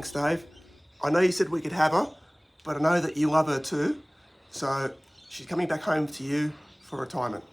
Thanks, Dave. I know you said we could have her, but I know that you love her too. So she's coming back home to you for retirement.